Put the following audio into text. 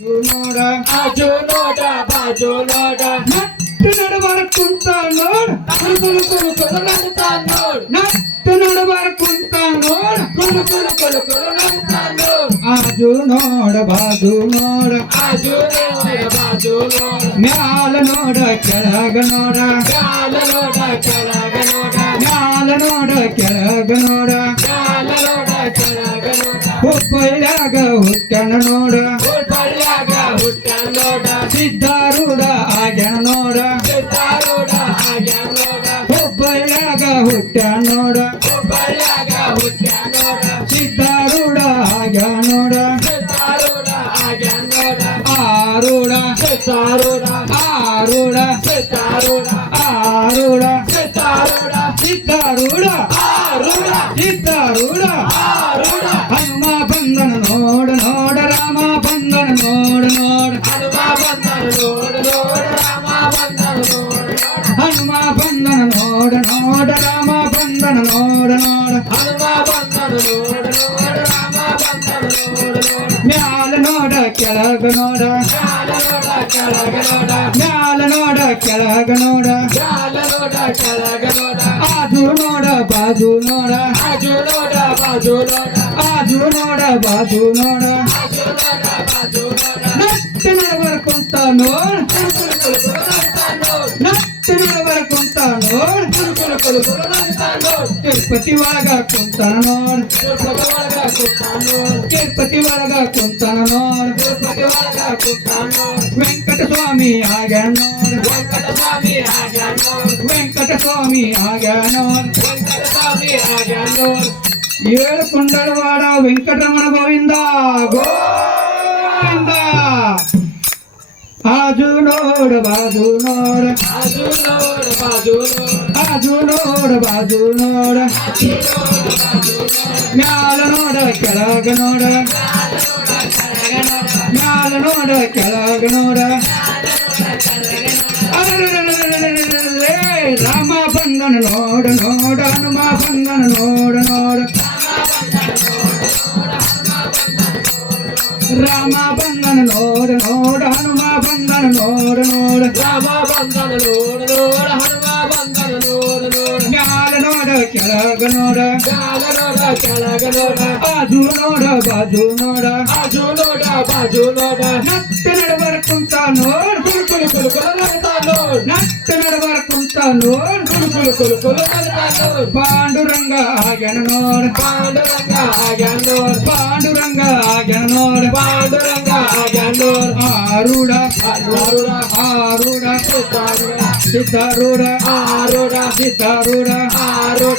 ನೋಡ ಆಜು ನೋಡ ಬಾಜು ನೋಡ ನಟ್ಟು ನಡಬಾರ ಕುಂತ ನೋಡ್ ಕುಲು ಕುಲು ಕುಲು ನಗುತ್ತಾ ನೋಡ್ ನಟ್ಟು ನಡಬಾರ ಕುಂತ ನೋಡ್ ಕುಲು ಕುಲು ಕುಲು ಕುಲು ನಗುತ್ತಾ ನೋಡ್ ಆಜು ನೋಡ ಬಾಜು ನೋಡ ಆಜು ನೋಡ ಬಾಜು ನೋಡ ಮ್ಯಾಲ ನೋಡ ಕೆಳಗ ನೋಡ ಕಾಲ ನೋಡ ಕೆಳಗ ನೋಡ ಮ್ಯಾಲ ನೋಡ ಕೆಳಗ ನೋಡ ಕಾಲ ನೋಡ ಕೆಳಗ ನೋಡ ಹುಬ್ಬಳ್ಳ್ಯಾಗ ಹುಟ್ಟಣ ನೋಡ ಹುಬ್ಬಳ್ಳ್ಯಾಗ ಹುಟ್ಟ ನೋಡ ಸಿದ್ಧಾರೂಢ ಆಗ್ಯಾನ ನೋಡ ಸಿದ್ಧಾರೂಢ ಆಗ್ಯಾನ ನೋಡ ಹುಬ್ಬಳ್ಳ್ಯಾಗ ಹುಟ್ಟ್ಯಾನ ನೋಡ ಹುಬ್ಬಳ್ಳ್ಯಾಗ ಹುಟ್ಟ ನೋಡ ಸಿದ್ಧಾರೂಢ ಆಗ್ಯಾನ ನೋಡ ಸಿದ್ಧಾರೂಢ ಆಗ್ಯಾನ ನೋಡ ಆರೂಢ ಸಿದ್ಧಾರೂಢ ಆರೂಢ ಸಿದ್ಧಾರೂಢ ಆರೂಢ ಸಿದ್ಧಾರೂಢ ಸಿದ್ಧಾರೂಢ ಆರೂಢ ಸಿದ್ಧಾರೂಢ ಆರೂಢ ಹನುಮ ಬಂದನ ನೋಡ ನೋಡ ರಾಮ ಬಂದನ ನೋಡ ನೋಡ ಹನುಮ ಬಂದನು ನೋಡ ನೋಡ ರಾಮ ಬಂದನು ನೋಡ ನೋಡ ಹನುಮ ಬಂದನ ನೋಡ ನೋಡ ರಾಮ ಬಂದನ ನೋಡ ನೋಡ ಹನುಮ ಬಂದನು ನೋಡ ನೋಡ ರಾಮ ಬಂದನು ನೋಡ ನೋಡ ಮ್ಯಾಲ ನೋಡ ಕೆಳಗ ನೋಡ ಕಾಲ ನೋಡ ಕೆಳಗ ನೋಡ ಮ್ಯಾಲ ನೋಡ ಕೆಳಗ ನೋಡ ಕಾಲ ನೋಡ ಕೆಳಗ ನೋಡ ಆಜು ನೋಡ ಬಾಜು ನೋಡ ಆಜು ನೋಡ ಬಾಜು ನೋಡ ಆಜು ನೋಡ ಬಾಜು ನೋಡ ಆಜು ನೋಡ ಬಾಜು ನೋಡ ನಟ್ಟು ನಡಬರ ಕುಂತ ನೋಡ್ ಕುಲು ಕುಲು ಕುಲು ನಗುತ್ತಾ ನೋಡ್ ನಟ್ಟು ನಡಬರ ಕುಂತ ನೋಡ್ ಕುಲು ಕುಲು ಕುಲು ಕುಲು ನಗುತ್ತಾ ನೋಡ್ ತಿರುಪತಿ ಒಳಗ ಕುಂತನ ನೋಡ್ ತಿರುಪತಿ ಒಳಗ ಕುಂತ ನೋಡ್ ತಿರುಪತಿ ಒಳಗ ಕುಂತನ ನೋಡ್ ತಿರುಪತಿ ಒಳಗ ಕುಂತ ನೋಡ್ ವೆಂಕಟ ಸ್ವಾಮಿ ಆಗ್ಯಾನ ನೋಡ್ ವೆಂಕಟ ಸ್ವಾಮಿ ಆಗ್ಯಾನ ನೋಡ್ ವೆಂಕಟ ಸ್ವಾಮಿ ಆಗ್ಯಾನ ನೋಡ್ ವೆಂಕಟ ಸ್ವಾಮಿ ಆಗ್ಯಾನ ನೋಡ್ ಏಳು ಕುಂಡಲವಾಡ ವೆಂಕಟರಮಣ ಗೋವಿಂದ ಗೋವಿಂದ ಆಜು ನೋಡ ಬಾಜು ನೋಡ ಆಜು ನೋಡ ಬಾಜು ನೋಡ ಆಜು ನೋಡ ಬಾಜು ನೋಡ ಆಜು ನೋಡ ಬಾಜು ನೋಡ ಮ್ಯಾಲ ನೋಡ ಕೆಳಗ ನೋಡ ಮ್ಯಾಲ ನೋಡ ಕೆಳಗ ನೋಡ ಅರೆರೆರೆರೆರೆರೆರೆ, ರಾಮ ಬಂದನ ನೋಡ ನೋಡ ಹನುಮ ಬಂದನ ನೋಡ ನೋಡ ರಾಮ ಬಂದನ ನೋಡ ನೋಡ ಹನುಮ ಬಂದನ ನೋಡ ನೋಡ ರಾಮ ಬಂದನು ನೋಡ ನೋಡ ಹನುಮ ಬಂದನು ನೋಡ ನೋಡ ಮ್ಯಾಲ ನೋಡ ಕೆಳಗ ನೋಡ ಕಾಲ ನೋಡ ಕೆಳಗ ನೋಡ ಆಜು ನೋಡ ಬಾಜು ನೋಡ ಆಜು ನೋಡ ಬಾಜು ನೋಡ ನತ್ತ ನಡಬರ ಕುಂತ ನೋಡ್ ಕುಲು ಕುಲು ಕುಲು ಕುಲು ನಗುತ್ತಾ ನೋಡ್ ನತ್ತ ನಡಬರ ಕುಂತ ನೋಡ್ ಕುಲು ಕುಲು ಕುಲು ಕುಲು ನಗುತ್ತಾ ನೋಡ್ ಪಾಂಡುರಂಗ ಆಗ್ಯಾನ ನೋಡ್ ಪಾಂಡುರಂಗ ಆಗ್ಯಾನ ನೋಡ್ ಪಾಂಡುರಂಗ ಆಗ್ಯಾನ ನೋಡ್ ಪಾಂಡುರಂಗ ಆಗ್ಯಾನ ನೋಡ್ ಆರೂಢ ಆರೂಢ ಆರೂಢ ಸಿದ್ಧಾರೂಢ ಸಿದ್ಧಾರೂಢ ಆರೂಢ ಸಿದ್ಧಾರೂಢ ಆರೂಢ